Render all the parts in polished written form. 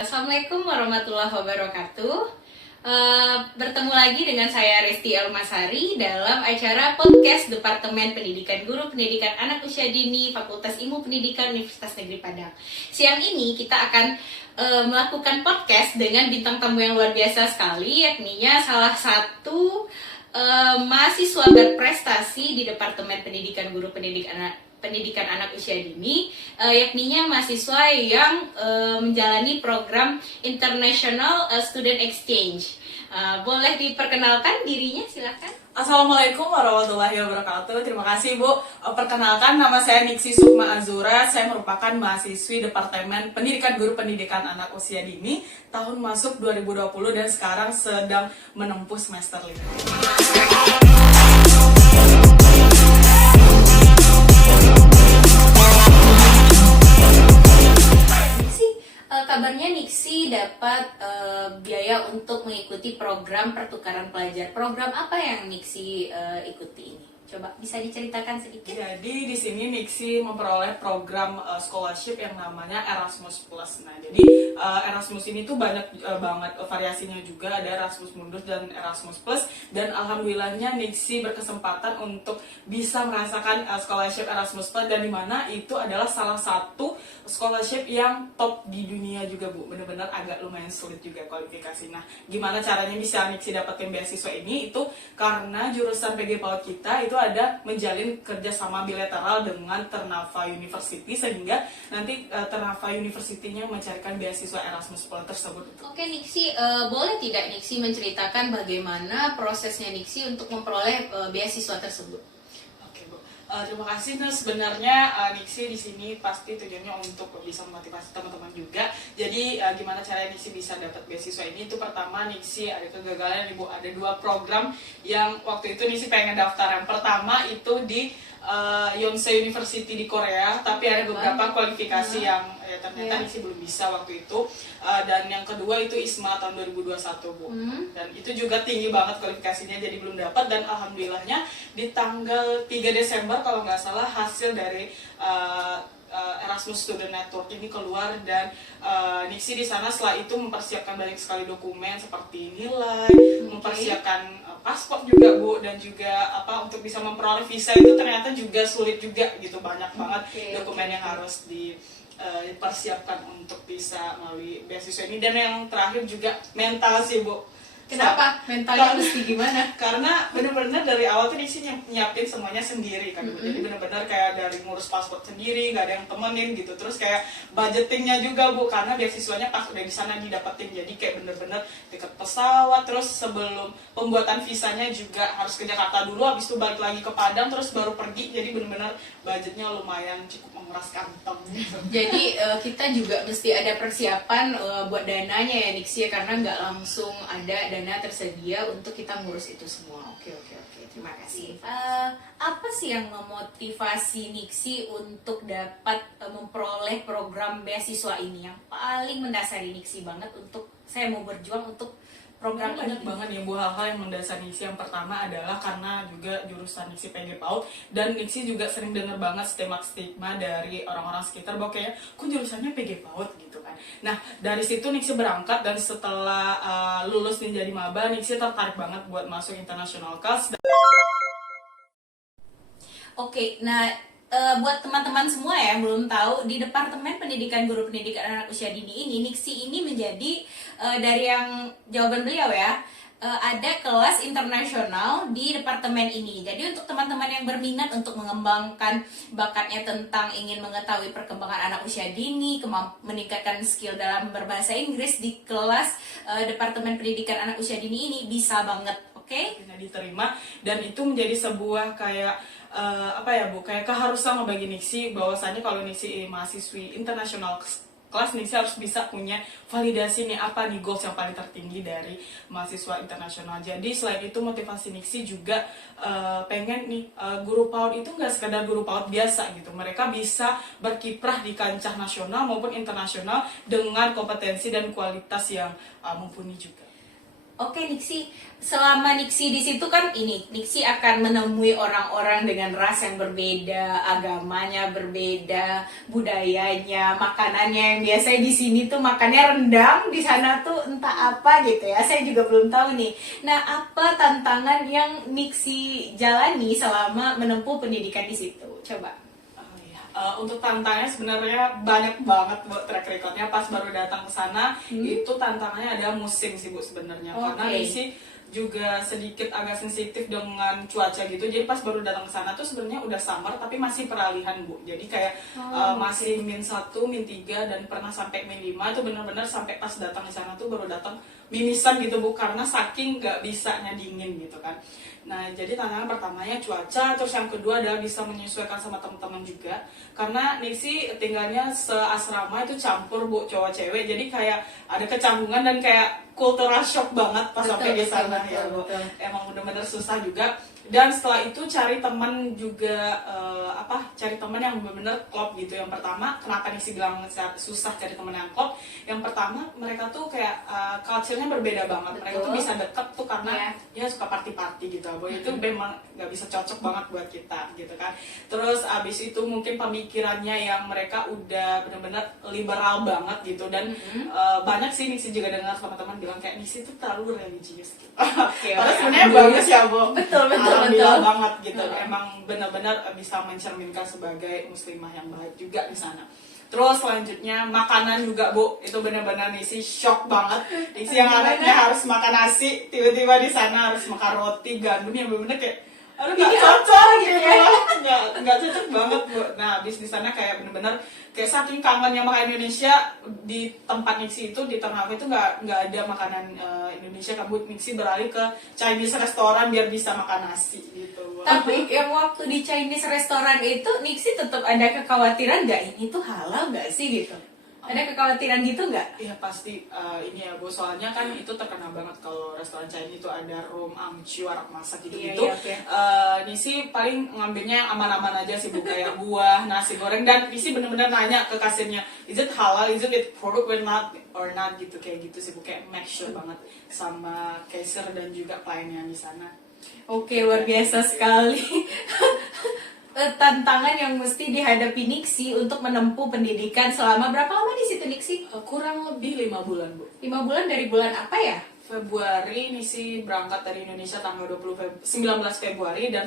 Assalamualaikum warahmatullahi wabarakatuh. Bertemu lagi dengan saya Resti Almasari dalam acara podcast Departemen Pendidikan Guru Pendidikan Anak Usia Dini Fakultas Ilmu Pendidikan Universitas Negeri Padang. Siang ini kita akan melakukan podcast dengan bintang tamu yang luar biasa sekali, yakninya salah satu mahasiswa berprestasi di Departemen Pendidikan Guru Pendidikan Anak Usia Dini, yakninya mahasiswa yang menjalani program International Student Exchange. Boleh diperkenalkan dirinya, silakan. Assalamualaikum warahmatullahi wabarakatuh. Terima kasih Bu. Perkenalkan, nama saya Niksi Sukma Azura. Saya merupakan mahasiswi Departemen Pendidikan Guru Pendidikan Anak Usia Dini. Tahun masuk 2020 dan sekarang sedang menempuh semester 5. Kabarnya Niksi dapat biaya untuk mengikuti program pertukaran pelajar. Program apa yang Niksi ikuti ini? Coba bisa diceritakan sedikit? Jadi di sini Niksi memperoleh program scholarship yang namanya Erasmus Plus. Nah, jadi Erasmus ini tuh banyak banget variasinya juga, ada Erasmus Mundus dan Erasmus Plus. Dan alhamdulillahnya Niksi berkesempatan untuk bisa merasakan scholarship Erasmus Plus, dan dimana itu adalah salah satu scholarship yang top di dunia juga Bu. Benar-benar agak lumayan sulit juga kualifikasi. Nah, gimana caranya bisa Niksi dapetin beasiswa ini? Itu karena jurusan PG PAUD kita itu ada menjalin kerjasama bilateral dengan Ternava University, sehingga nanti Ternava University-nya mencarikan beasiswa Erasmus Plus tersebut. Oke Niksi, boleh tidak Niksi menceritakan bagaimana prosesnya Niksi untuk memperoleh beasiswa tersebut? Oke Bu, terima kasih. Nah, sebenarnya Niksi di sini pasti tujuannya untuk bisa memotivasi teman-teman juga. Jadi gimana caranya Niksi bisa dapat beasiswa ini? Itu pertama, Niksi ada kegagalan Ibu, ada 2 program yang waktu itu Niksi pengen daftar. Yang pertama itu di Yonsei University di Korea, tapi ada beberapa kualifikasi yang ternyata Niksi belum bisa waktu itu. Dan yang kedua itu ISMA tahun 2021 Bu. Dan itu juga tinggi banget kualifikasinya, jadi belum dapat. Dan alhamdulillahnya di tanggal 3 Desember kalau nggak salah hasil dari Erasmus Student Network ini keluar, dan Niksi di sana setelah itu mempersiapkan banyak sekali dokumen seperti nilai, mempersiapkan paspor juga Bu, dan juga untuk bisa memperoleh visa itu ternyata juga sulit juga gitu, banyak banget dokumen yang harus dipersiapkan untuk bisa melalui beasiswa ini. Dan yang terakhir juga mental sih Bu. Kenapa? Mentalnya mesti gimana? Karena benar-benar dari awal tuh Niksi nyiapin semuanya sendiri kan, jadi benar-benar kayak dari ngurus paspor sendiri, nggak ada yang temenin gitu. Terus kayak budgetingnya juga Bu, karena beasiswanya pas udah di sana didapetin, jadi kayak benar-benar tiket pesawat, terus sebelum pembuatan visanya juga harus ke Jakarta dulu, habis itu balik lagi ke Padang, terus baru pergi. Jadi benar-benar budgetnya lumayan cukup menguras kantong gitu. Jadi kita juga mesti ada persiapan buat dananya ya Niksi, karena nggak langsung ada dana tersedia untuk kita ngurus itu semua. Oke, terima kasih. Apa sih yang memotivasi Niksi untuk dapat memperoleh program beasiswa ini? Yang paling mendasari Niksi banget untuk saya mau berjuang untuk program ini? Banyak banget ya Bu hal-hal yang mendasari Niksi. Yang pertama adalah karena juga jurusan Niksi PG PAUD, dan Niksi juga sering dengar banget stigma dari orang-orang sekitar bahwa kayak kok jurusannya PG PAUD gitu kan. Nah, dari situ Niksi berangkat, dan setelah lulus nih jadi maba, Niksi tertarik banget buat masuk international class. Oke, nah buat teman-teman semua yang belum tahu, di Departemen Pendidikan Guru Pendidikan Anak Usia Dini ini, Niksi ini menjadi dari yang jawaban beliau ya, ada kelas internasional di departemen ini. Jadi untuk teman-teman yang berminat untuk mengembangkan bakatnya tentang ingin mengetahui perkembangan anak usia dini, meningkatkan skill dalam berbahasa Inggris, di kelas Departemen Pendidikan Anak Usia Dini ini bisa banget. Oke? Diterima, dan itu menjadi sebuah kayak Bu, kayak keharusan bagi Niksi, bahwasanya kalau Niksi mahasiswi internasional kelas, Niksi harus bisa punya validasi nih, apa nih goals yang paling tertinggi dari mahasiswa internasional. Jadi selain itu motivasi Niksi juga pengen nih guru PAUD itu nggak sekedar guru PAUD biasa gitu, mereka bisa berkiprah di kancah nasional maupun internasional dengan kompetensi dan kualitas yang mumpuni juga. Oke Niksi, selama Niksi di situ kan Niksi akan menemui orang-orang dengan ras yang berbeda, agamanya berbeda, budayanya, makanannya yang biasanya di sini tuh makannya rendang, di sana tuh entah apa gitu ya. Saya juga belum tahu nih. Nah, apa tantangan yang Niksi jalani selama menempuh pendidikan di situ? Coba. Untuk tantangannya sebenarnya banyak banget Bu track recordnya. Pas baru datang ke sana itu tantangannya ada musim sih Bu sebenarnya. Karena Nisi juga sedikit agak sensitif dengan cuaca gitu. Jadi pas baru datang ke sana tuh sebenarnya udah summer tapi masih peralihan Bu. Jadi kayak masih -1, -3 dan pernah sampai -5 itu benar-benar sampai pas datang di sana tuh baru datang mimisan gitu Bu karena saking nggak bisanya dingin gitu kan. Nah, jadi tantangan pertamanya cuaca, terus yang kedua adalah bisa menyesuaikan sama teman-teman juga. Karena Niksi tinggalnya seasrama itu campur Bu, cowok cewek. Jadi kayak ada kecanggungan dan kayak cultural shock banget pas sampai di sana ya Bu. Emang bener-bener susah juga. Dan setelah itu cari teman juga cari teman yang benar-benar klop gitu. Yang pertama, kenapa Niksi bilang susah cari teman yang klop? Yang pertama, mereka tuh kayak culture-nya berbeda banget. Mereka tuh bisa deket tuh karena ya suka party-party gitu. Bahwa itu memang nggak bisa cocok banget buat kita gitu kan. Terus abis itu mungkin pemikirannya yang mereka udah benar-benar liberal banget gitu. Dan banyak sih Niksi juga dengar teman-teman bilang kayak Niksi tuh terlalu religius gitu. Padahal sebenarnya bagus ya Bu. Betul. Alhamdulillah banget gitu. Emang benar-benar bisa mencerminkan sebagai muslimah yang baik juga di sana. Terus selanjutnya makanan juga Bu, itu benar-benar Nisi shock banget. Nisi yang anaknya harus makan nasi, tiba-tiba di sana harus makan roti gandum yang benar-benar kayak aduh nggak cocok gitu ya, nggak cocok banget Bu. Nah abis di sana kayak bener-bener kayak saking kangennya makan Indonesia di tempat Niksi itu di Ternate itu nggak ada makanan Indonesia kan Bu. Niksi beralih ke Chinese restoran biar bisa makan nasi gitu Bu. Tapi yang waktu di Chinese restoran itu Niksi tetap ada kekhawatiran nggak ini tuh halal nggak sih gitu? Ada kekhawatiran gitu nggak? Iya pasti ini ya Bu, soalnya kan itu terkenal banget kalau restoran Chinese itu ada room amchu, arak masak gitu-gitu. Nisi paling ngambilnya aman-aman aja sih Bu, kayak buah, nasi goreng, dan Nisi bener-bener nanya ke kasirnya, is it halal, is it product or not gitu, kayak gitu sih Bu, kayak make sure banget sama cashier dan juga pelayannya di sana. Oke, luar biasa sekali. Tantangan yang mesti dihadapi Niksi untuk menempuh pendidikan selama berapa lama di situ Niksi? Kurang lebih 5 bulan Bu. 5 bulan dari bulan apa ya? Februari Nisi berangkat dari Indonesia tanggal 19 Februari dan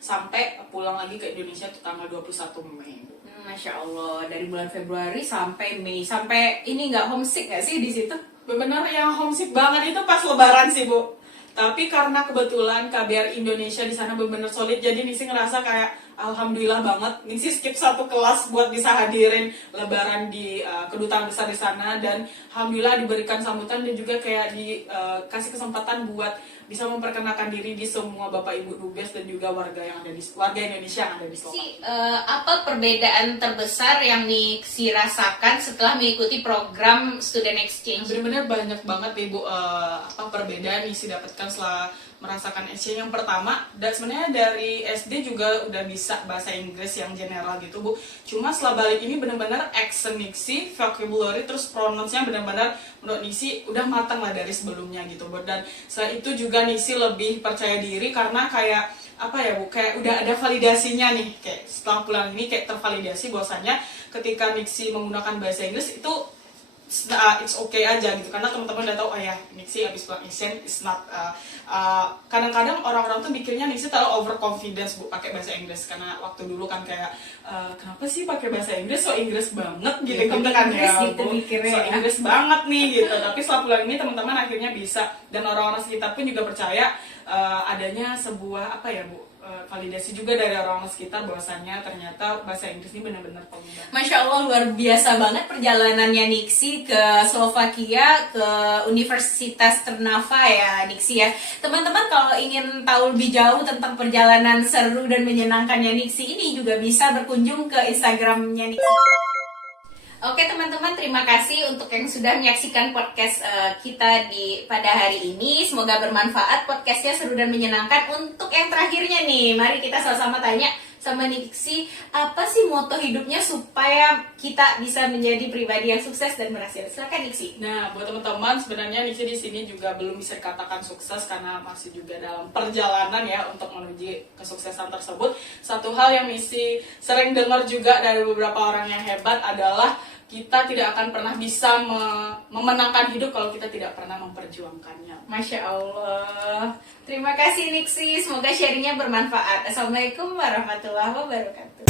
sampai pulang lagi ke Indonesia tuh tanggal 21 Mei. Masya Allah, dari bulan Februari sampai Mei. Sampai ini nggak homesick nggak sih di situ? Benar yang homesick banget itu pas Lebaran sih Bu. Tapi karena kebetulan KBR Indonesia di sana benar-benar solid, jadi Nisi ngerasa kayak alhamdulillah banget. Nisi skip 1 kelas buat bisa hadirin Lebaran di kedutaan besar di sana, dan alhamdulillah diberikan sambutan dan juga kayak dikasih kesempatan buat bisa memperkenalkan diri di semua Bapak Ibu Dubes dan juga warga Indonesia yang ada di Slovakia. Apa perbedaan terbesar yang Niksi rasakan setelah mengikuti program student exchange? Benar-benar banyak banget Ibu perbedaan Nisi dapatkan setelah merasakan exchange. Yang pertama, dan sebenarnya dari SD juga udah bisa bahasa Inggris yang general gitu Bu. Cuma setelah balik ini benar-benar accent Niksi, vocabulary, terus pronounce-nya benar-benar menurut Niksi udah matang lah dari sebelumnya gitu Bu. Dan setelah itu juga Niksi lebih percaya diri karena kayak apa ya Bu, kayak udah ada validasinya nih, kayak setelah pulang ini kayak tervalidasi bahwasanya ketika Niksi menggunakan bahasa Inggris itu it's okay aja gitu, karena teman-teman udah tahu oh ya Niksi habis pulang exchange is not kadang-kadang orang-orang tuh mikirnya Niksi terlalu overconfidence Bu pakai bahasa Inggris, karena waktu dulu kan kayak kenapa sih pakai bahasa Inggris, so Inggris banget gitu kan ya gitu Bu, mikirnya, so Inggris banget nih gitu. Tapi setelah pulang ini teman-teman akhirnya bisa, dan orang-orang sekitar pun juga percaya adanya sebuah apa ya Bu, validasi juga dari orang sekitar bahwasannya ternyata bahasa Inggris ini benar-benar pemudaan. Masya Allah, luar biasa banget perjalanannya Niksi ke Slovakia, ke Universitas Trnava ya Niksi ya. Teman-teman kalau ingin tahu lebih jauh tentang perjalanan seru dan menyenangkannya Niksi ini juga bisa berkunjung ke Instagramnya Niksi. Oke teman-teman, terima kasih untuk yang sudah menyaksikan podcast kita pada hari ini. Semoga bermanfaat, podcastnya seru dan menyenangkan. Untuk yang terakhirnya nih, mari kita sama-sama tanya, sama Nixie, apa sih moto hidupnya supaya kita bisa menjadi pribadi yang sukses dan berhasil? Silakan Nixie. Nah, buat teman-teman, sebenarnya Nixie di sini juga belum bisa dikatakan sukses karena masih juga dalam perjalanan ya untuk menuju kesuksesan tersebut. Satu hal yang Nixie sering dengar juga dari beberapa orang yang hebat adalah kita tidak akan pernah bisa memenangkan hidup kalau kita tidak pernah memperjuangkannya. Masya Allah. Terima kasih Nixie, semoga sharingnya bermanfaat. Assalamualaikum warahmatullahi wabarakatuh.